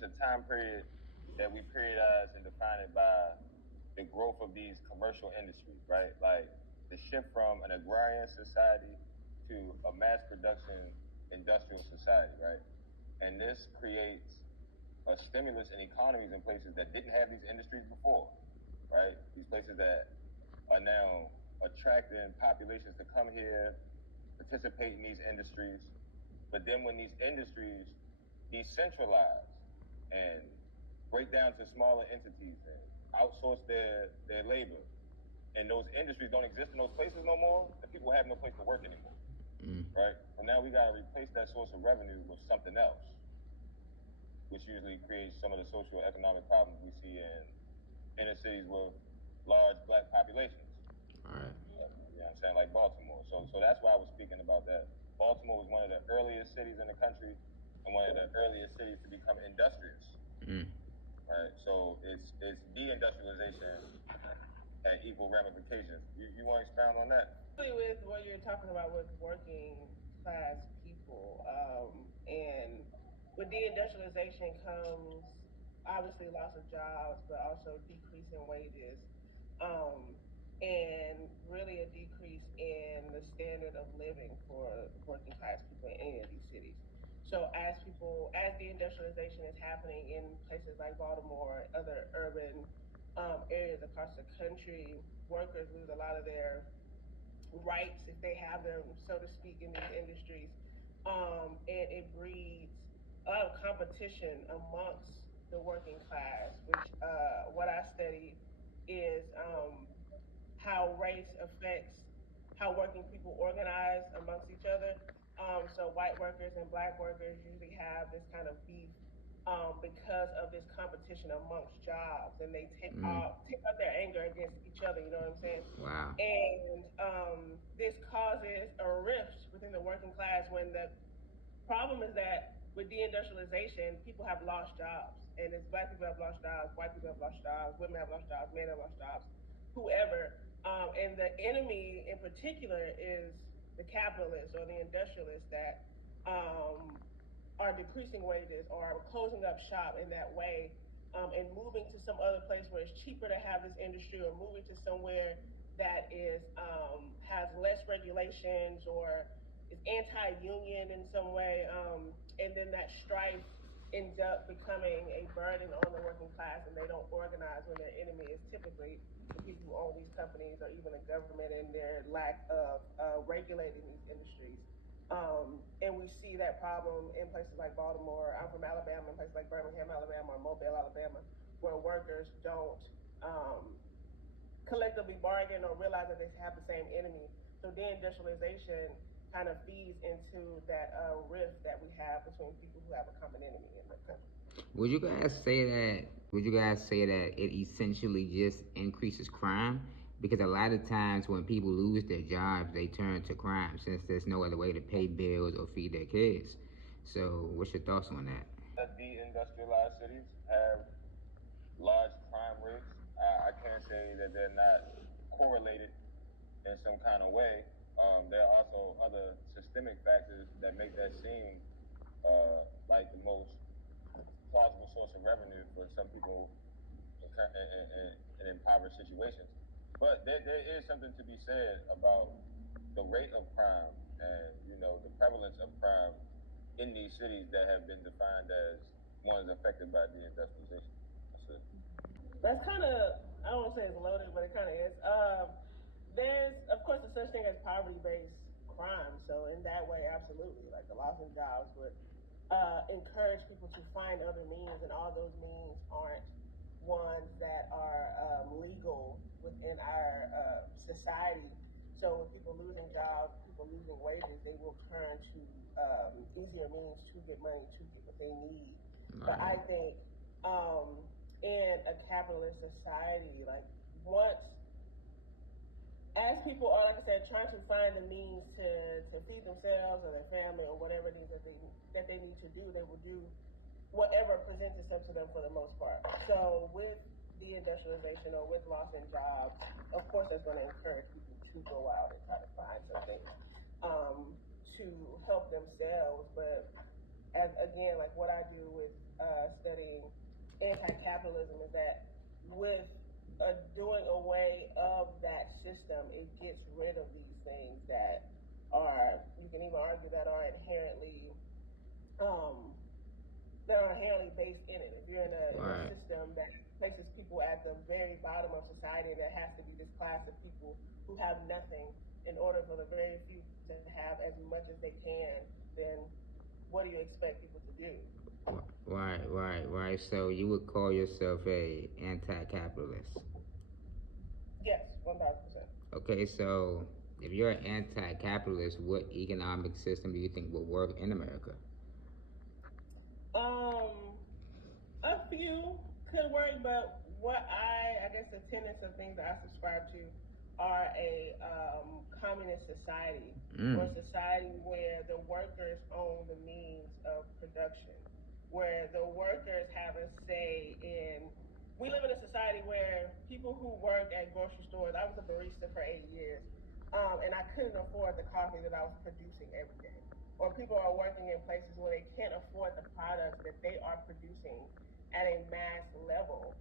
it's a time period that we periodize and define it by the growth of these commercial industries, right? Like the shift from an agrarian society to a mass production industrial society, right? And this creates a stimulus in economies in places that didn't have these industries before, right? These places that are now attracting populations to come here, participate in these industries. But then when these industries decentralize and break down to smaller entities and outsource their labor, and those industries don't exist in those places no more, the people have no place to work anymore, right? So now we got to replace that source of revenue with something else, which usually creates some of the social economic problems we see in inner cities with large black populations. All right. You know what I'm saying? Like Baltimore. So that's why I was speaking about that. Baltimore was one of the earliest cities in the country and one of the earliest cities to become industrious. Right? So it's deindustrialization had equal ramifications. You want to expound on that? With what you're talking about with working class people, and with deindustrialization comes obviously loss of jobs, but also decrease in wages, and really a decrease in the standard of living for working class people in any of these cities. So as deindustrialization is happening in places like Baltimore, other urban areas across the country, workers lose a lot of their rights if they have them, so to speak, in these industries. And it breeds a lot of competition amongst the working class, which what I study is how race affects how working people organize amongst each other. So white workers and black workers usually have this kind of beef because of this competition amongst jobs, and they take out their anger against each other. You know what I'm saying? Wow. And this causes a rift within the working class when the problem is that with deindustrialization, people have lost jobs. And it's black people have lost jobs, white people have lost jobs, women have lost jobs, men have lost jobs, whoever. And the enemy in particular is the capitalists or the industrialists that are decreasing wages or are closing up shop in that way, and moving to some other place where it's cheaper to have this industry, or moving to somewhere that is has less regulations or is anti-union in some way, and then that strife ends up becoming a burden on the working class, and they don't organize when their enemy is typically the people who own these companies or even the government and their lack of regulating these industries. And we see that problem in places like Baltimore. I'm from Alabama, in places like Birmingham, Alabama, or Mobile, Alabama, where workers don't collectively bargain or realize that they have the same enemy. So deindustrialization kind of feeds into that rift that we have between people who have a common enemy in the country. Would you guys say that? Would you guys say that it essentially just increases crime? Because a lot of times when people lose their jobs, they turn to crime since there's no other way to pay bills or feed their kids. So, what's your thoughts on that? That deindustrialized cities have large crime rates. I can't say that they're not correlated in some kind of way. There are also other systemic factors that make that seem like the most plausible source of revenue for some people in impoverished situations. But there is something to be said about the rate of crime and the prevalence of crime in these cities that have been defined as ones affected by deindustrialization. That's it. That's kind of, I don't want to say it's loaded, but it kind of is. There's, of course, a such thing as poverty-based crime. So in that way, absolutely, like the loss of jobs would encourage people to find other means, and all those means aren't ones that are legal within our society. So with people losing jobs, people losing wages, they will turn to easier means to get money, to get what they need. But I think in a capitalist society, like once as people are, like I said, trying to find the means to feed themselves or their family or whatever it is that they need to do, they will do whatever presents itself to them for the most part. So with deindustrialization or with loss in jobs, of course that's going to encourage people to go out and try to find something to help themselves. But as again, like what I do with studying with doing away of that system, it gets rid of these things that are, you can even argue that are inherently um, based in it. If you're in a Right. system that places people at the very bottom of society, there has to be this class of people who have nothing in order for the very few to have as much as they can, then what do you expect people to do? Right. So you would call yourself a anti-capitalist. Yes, 1000%. Okay, so if you're an anti-capitalist, what economic system do you think will work in America? Um, a few could work, but what I guess the tenets of things that I subscribe to are a communist society, or Mm. a society where the workers own the means of production, where the workers have a say in. We live in a society where people who work at grocery stores. I was a barista for 8 years, and I couldn't afford the coffee that I was producing every day. Or people are working in places where they can't afford the products that they are producing at a mass level.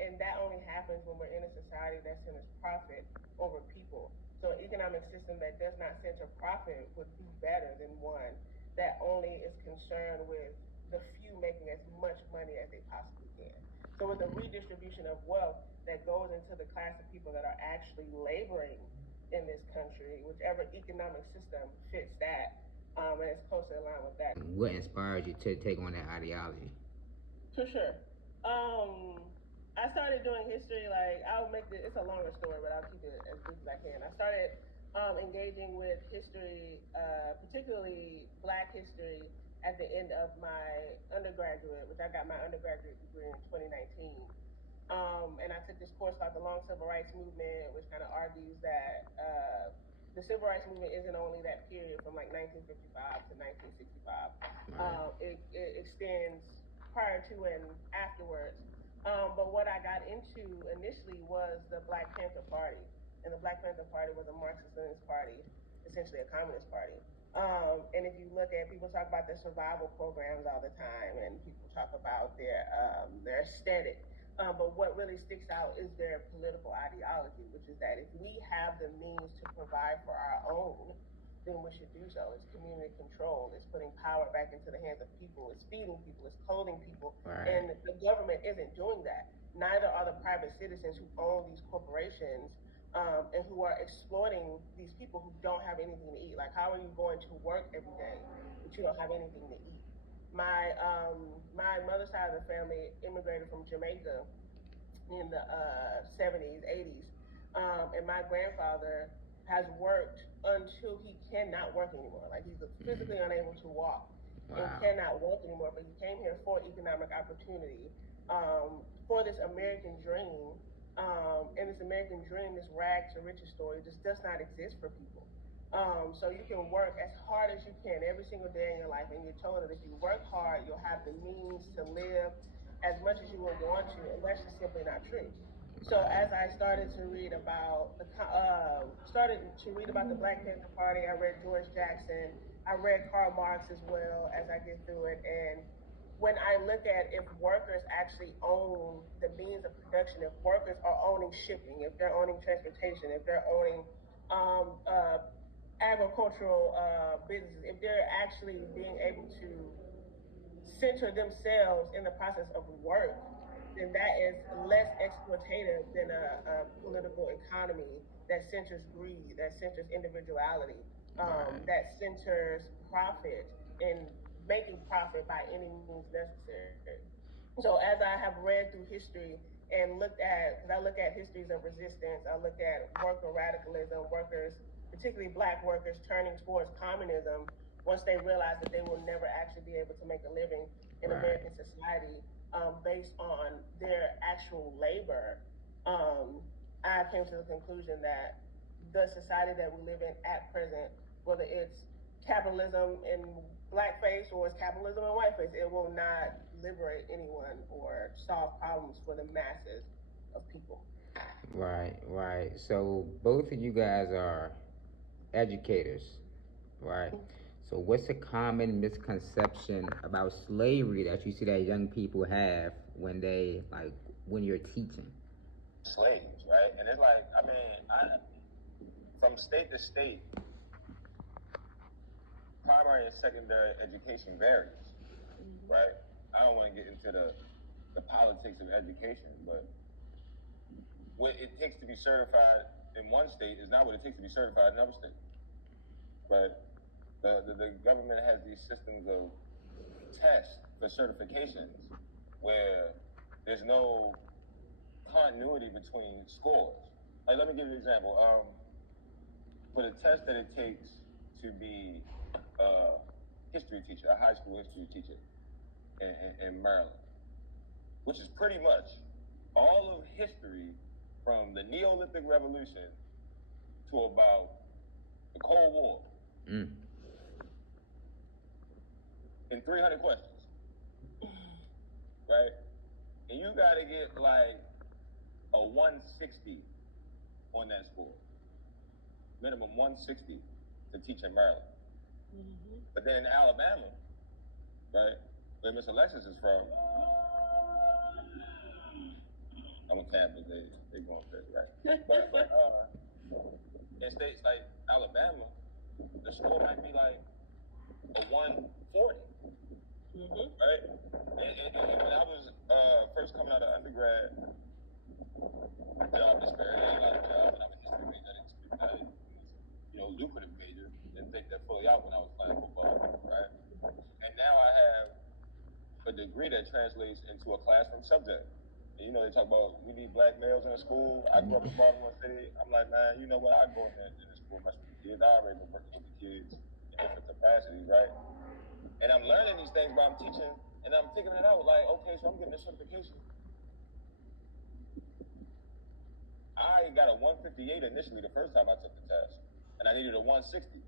And that only happens when we're in a society that centers profit over people. So an economic system that does not center profit would be better than one that only is concerned with the few making as much money as they possibly can. So with a redistribution of wealth that goes into the class of people that are actually laboring in this country, whichever economic system fits that, and it's closely aligned with that. What inspires you to take on that ideology? For sure. I started doing history. Like I'll make it. It's a longer story, but I'll keep it as brief as I can. I started engaging with history, particularly Black history, at the end of my undergraduate, which I got my undergraduate degree in 2019. And I took this course called the Long Civil Rights Movement, which kind of argues that the civil rights movement isn't only that period from like 1955 to 1965. Right. It extends prior to and afterwards. But what I got into initially was the Black Panther Party, and the Black Panther Party was a Marxist-Leninist party, essentially a communist party. And if you look at people talk about their survival programs all the time, and people talk about their aesthetic. But what really sticks out is their political ideology, which is that if we have the means to provide for our own, then we should do so. It's community control. It's putting power back into the hands of people. It's feeding people. It's clothing people. Right. And the government isn't doing that. Neither are the private citizens who own these corporations, and who are exploiting these people who don't have anything to eat. Like, how are you going to work every day but you don't have anything to eat? My mother's side of the family immigrated from Jamaica in the 70s, 80s. And my grandfather has worked until he cannot work anymore. Like he's physically unable to walk and Wow. cannot work anymore. But he came here for economic opportunity, for this American dream. And this American dream, this rag to riches story, just does not exist for people. So you can work as hard as you can every single day in your life, and you're told that if you work hard, you'll have the means to live as much as you will want to, and that's just simply not true. So Right. as I started to read about the Black Panther Party, I read George Jackson, I read Karl Marx as well as I get through it, and when I look at if workers actually own the means of production, if workers are owning shipping, if they're owning transportation, if they're owning um, uh, agricultural businesses, if they're actually being able to center themselves in the process of work, then that is less exploitative than a political economy that centers greed, that centers individuality, Right. that centers profit and making profit by any means necessary. So as I have read through history and looked at, because I look at histories of resistance, I look at worker radicalism, workers, particularly Black workers, turning towards communism once they realize that they will never actually be able to make a living in Right. American society, based on their actual labor. um, I came to the conclusion that the society that we live in at present, whether it's capitalism in blackface or it's capitalism in whiteface, it will not liberate anyone or solve problems for the masses of people. Right. So both of you guys are educators, right? So what's a common misconception about slavery that you see that young people have when they like when you're teaching? Slaves, right? And it's like, I mean, from state to state, primary and secondary education varies, right? I don't want to get into the politics of education, but what it takes to be certified in one state is not what it takes to be certified in another state. But the government has these systems of tests for certifications where there's no continuity between scores. Like, let me give you an example. For the test that it takes to be a history teacher, a high school history teacher in Maryland, which is pretty much all of history from the Neolithic Revolution to about the Cold War. In 300 questions, right? And you gotta get like a 160 on that score. Minimum 160 to teach in Maryland. But then in Alabama, right, where Miss Alexis is from, I'm a Tampa, they going crazy, right? But in states like Alabama, the score might be like a 140. Right? And when I was first coming out of undergrad, job disparity, a lot of jobs, and I'm a history major, I didn't speak about it. It was, lucrative major. Didn't take that fully out when I was playing football, right? And now I have a degree that translates into a classroom subject. And they talk about we need black males in the school. I grew up in Baltimore City. I'm like, man, you know what? I go in the school, mess with the kids. I already been working with the kids in different capacities, right? And I'm learning these things while I'm teaching, and I'm figuring it out. Like, okay, so I'm getting this certification. I got a 158 initially the first time I took the test, and I needed a 160.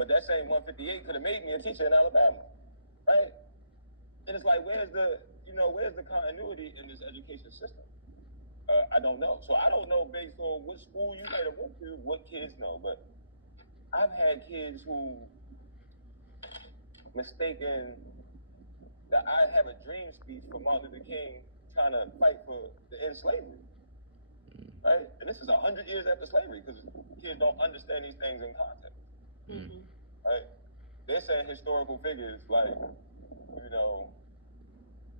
But that same 158 could have made me a teacher in Alabama, right? And it's like, where's the continuity in this education system? I don't know. So I don't know based on what school you might have went to, what kids know. But I've had kids who mistaken the I Have a Dream speech for Martin Luther King trying to fight for the end slavery. Right? And this is 100 years after slavery because kids don't understand these things in context. Right? They're saying historical figures like,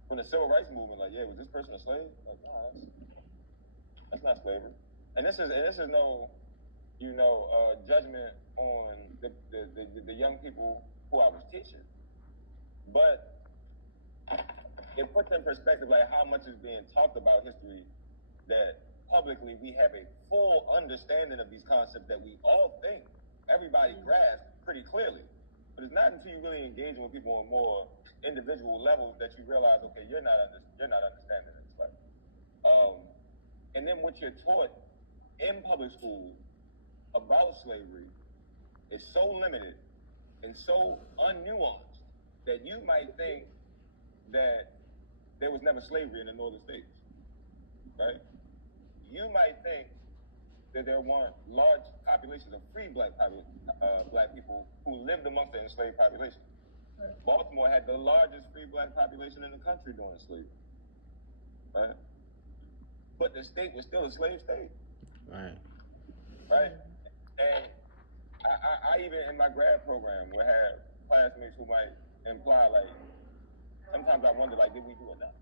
from the civil rights movement, like, yeah, was this person a slave? Like, nah, that's not slavery. And this is no, judgment on the young people who I was teaching. But it puts in perspective like how much is being talked about history that publicly we have a full understanding of these concepts that we all think everybody grasps pretty clearly. But it's not until you really engaging with people on more individual levels that you realize, okay, you're not understanding this. Like, and then what you're taught in public school about slavery is so limited and so unnuanced that you might think that there was never slavery in the northern states, right? You might think that there weren't large populations of free black people who lived amongst the enslaved population. Right. Baltimore had the largest free black population in the country during slavery, right? But the state was still a slave state. Right. Right? And I even in my grad program would have classmates who might imply like, sometimes I wonder like, did we do enough?